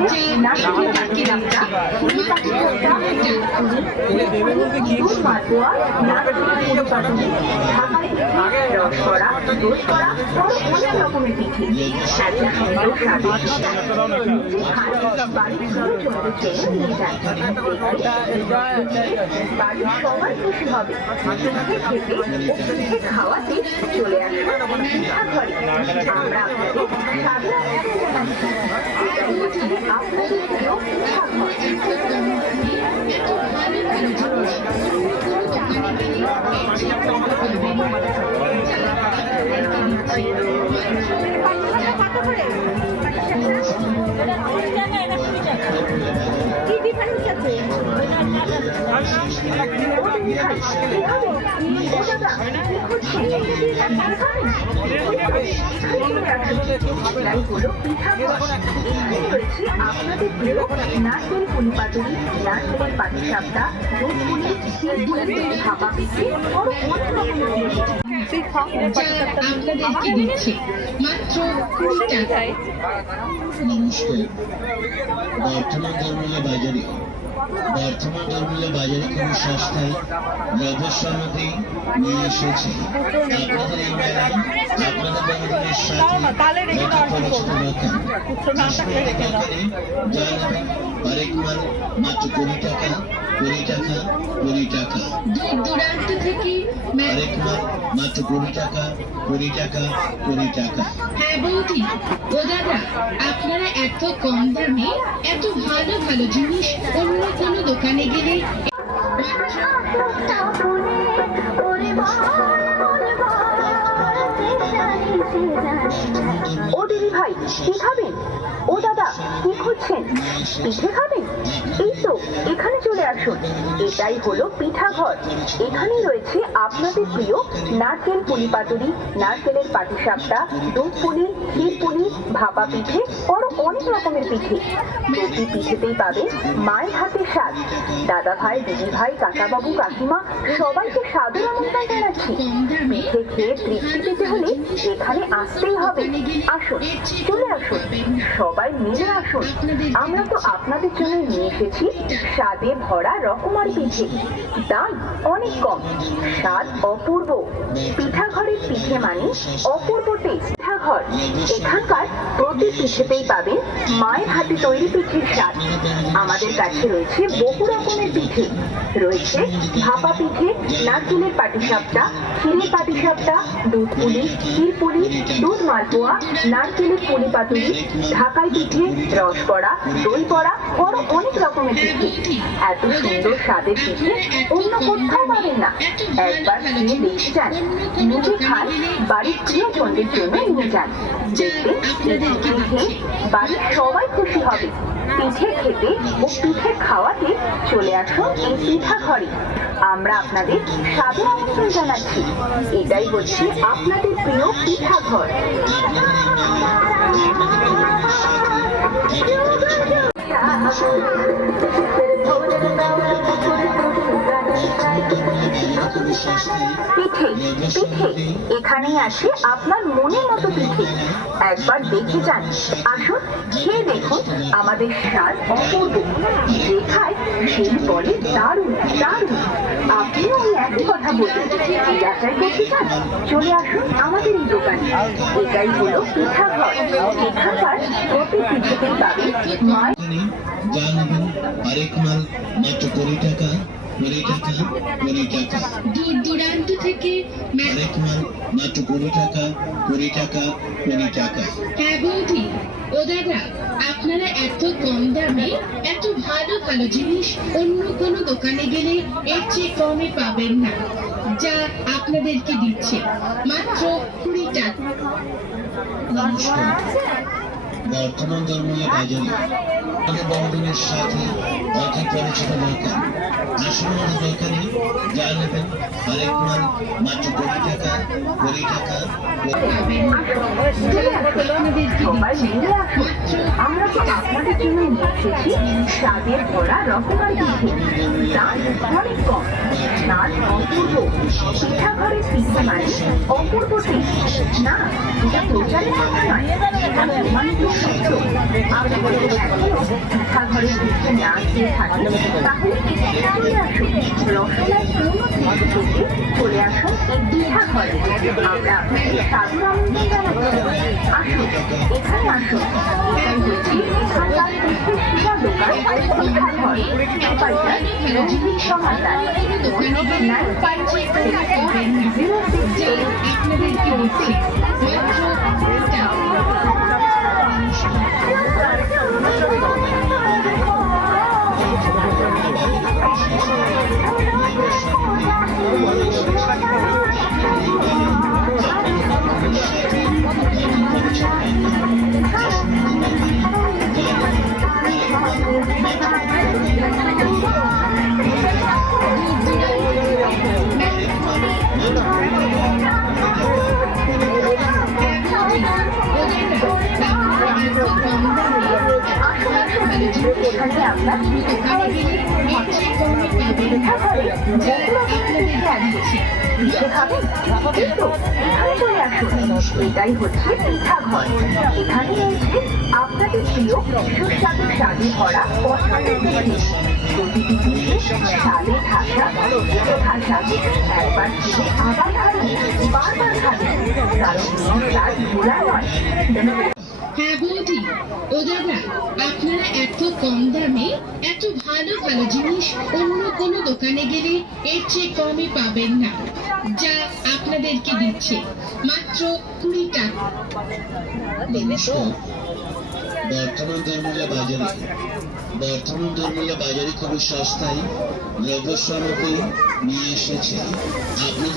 পিঠে নারকেলের পাটিসাপটা চিনি পাটিসাপটা দুধ মালপোয়া নারকেলের পুরো পাতুরি ঢাকাই পিঠে রসকরা দোসকরা আরো অনেক রকমের পিঠে এত সুন্দর স্বাদের বাড়ির সবাই চলে খেয়ে নিয়ে যান। বাড়ির সবাই খুশি হবে। পিঠে খেতে ও পিঠে খাওয়াতে চলে আসবে পিঠা ঘরে। আমরা আপনাদের স্বাদের আপনাদের প্রিয় পিঠা ঘর। কি ডিফারেন্স আছে? আপনাদের প্রিয় নারকেল পুলি পাতুরি নারকেলের পাটিসাপটা দুধ পুলি শিরপুলি ভাপা পিঠে আরো অনেক রকমের আপনাদেরকে দিচ্ছে মাত্র 20 টাকায়। বর্তমান দরমূল্যে বাজারে খুব সস্তায় দ্রব্য সামগ্রী নিয়ে এসেছে আপনাদের এই মেলায় আপনাদের বন্ধুদের সাথে পরিচিত দোকানে যা নেবেন হরেক মাল মাত্র 20 টাকা দূর দূরান্ত থেকে হরেক মাল মাত্র 20 টাকা। হ্যাঁ বৌদি ও দাদা, আপনারা এত কম দামে এত ভালো ভালো জিনিস অন্য কোনো দোকানে গেলে ও দিদি ভাই কি খাবেন? ও দাদা কি খুঁজছেন? পিঠে খাবেন? এই তো এখানে চলে আসুন। এটাই হলো পিঠা ঘর। এখানে রয়েছে আপনাদের প্রিয় নারকেল পুলি পাতুরি নারকেলের পাটিসাপটা দুধ পুলি ক্ষীরপুলি ভাপা পিঠে আরো অনেক রকমের পিঠে। প্রতি পিঠেতেই পাবেন মায়ের হাতের স্বাদ। দাদা ভাই দিদি ভাই কাকাবাবু কাকিমা সবাইকে সাদর আমন্ত্রণ জানাচ্ছি। পিঠে খেয়ে তৃপ্তি পেতে হলে এখানে আসতেই হবে। আসুন, চলে আসুন, সবাই মিলে আসুন। আমরা তো আপনাদের জন্য নিয়ে এসেছি স্বাদে ভরা রকমারি পিঠে। দাম অনেক কম, স্বাদ অপূর্ব। পিঠা ঘরের পিঠে মানে অপূর্ব টেস্ট। পিঠা ঘর এখানকার প্রতি পিঠেতেই পাবেন মায়ের হাতে তৈরি পিঠের স্বাদ। আমাদের কাছে রয়েছে বহু রকমের পিঠে। রয়েছে ভাপা পিঠে নারকেলের পাটিসাপটা ক্ষীরের পাটিসাপটা দুধ পুলি ক্ষীরপুলি দুধ মালপোয়া নারকেলের পুলি পাতুরি ঢাকাই পিঠে রসকরা দই বড়া আরো অনেক রকমের পিঠে। এত সুন্দর স্বাদের পিঠে অন্য কোথাও পাবেন না। একবার খেয়ে দেখে যান, নিজে খান, বাড়ির প্রিয়জনদের জন্য নিয়ে যান। দেখবেন পিঠে খেয়ে বাড়ির সবাই খুশি হবে। পিঠে খেতে ও পিঠে খাওয়াতে চলে আসুন এই পিঠা ঘরে। আমরা আপনাদের সাদর আমন্ত্রণ জানাচ্ছি। এটাই হচ্ছে আপনাদের প্রিয় পিঠা ঘর। পিঠে পিঠে এখানেই আছে আপনার মনের মতো পিঠে। একবার দেখে যান, আসুন, খেয়ে দেখুন। আমাদের স্বাদ অপূর্ব। যে খায় সেই বলে দারুণ দারুণ। আপনিও ওই একই কথা বলবেন। যাচাই করতে চান? চলে আসুন আমাদের এই দোকানে। এটাই হলো পিঠা ঘর। এখানকার প্রতি পিঠেতেই পাবেন মায়ের হরেক মাল মাত্র 20 টাকা। দূর দূরান্ত থেকে হরেক মাল মাত্র 20 টাকা। হ্যাঁ বৌদি ও দাদা, আপনারা এত কম দামে এত ভালো ভালো জিনিস অন্য কোনো দোকানে গেলে এর চেয়ে কমে পাবেন না। যা আপনাদেরকে দিচ্ছে মাত্র 20 টাকা। নমস্কার। বর্তমান দরমূল্যে বাজারে আমাদের বন্ধুদের সাথে অতি পরিচিত দোকান। আসুন আমাদের দোকানে যা নেবেন হরেক মাল মাত্র 20 টাকা। সবাই মিলে আসুন। আমরা তো আপনাদের জন্য নিয়ে এসেছি স্বাদের ভরা রকমারি পিঠে। দাম অনেক কম, স্বাদ অপূর্ব। পিঠা ঘরের পিঠে মানে অপূর্ব টেস্ট। না, এটা প্রচারের কথা নয়, এটা প্রমাণিত কিন্তু আপনাদের এখনো পিঠা ঘরে ঢুকতে না খেয়ে থাকে তাহলে এখানে চলে আসুন রসমালাই পূর্ণ থেকে চলে আসুন এই পিঠা ঘরে। আমরা আপনাকে সাদর আমন্ত্রণ জানাচ্ছি। আসুন, এখানে আসুন। এটাই হচ্ছে এখানকার একটি সেরা দোকান পিঠা ঘর। সুপারস্টার রঞ্জিত সমাদার এখানে আমরা পিঠা ঘরে পিঠে খাবেন কিন্তু এখানে চলে আসুন। এটাই হচ্ছে পিঠা ঘর। এখানে রয়েছে আপনাদের প্রিয় সুস্বাদু স্বাদে ভরা পছন্দের জিনিস। প্রতিটি পিঠে স্বাদে ঠাসা ঠাসা। একবার খেলে আবার খাবেন, বারবার খাবেন, কারণ স্বাদ ভোলা নয়। হ্যাঁ বৌদি ও দাদা, আপনারা এত কম দামে এত ভালো ভালো জিনিস অন্য কোনো দোকানে গেলে এর চেয়ে কমে পাবেন না, যা আপনাদেরকে দিচ্ছে মাত্র 20 টাকা। নমস্কার। বর্তমান দরমূল্য বাজারে খুবই সস্তায় দ্রব্য সামগ্রী নিয়ে এসেছে আপনাদের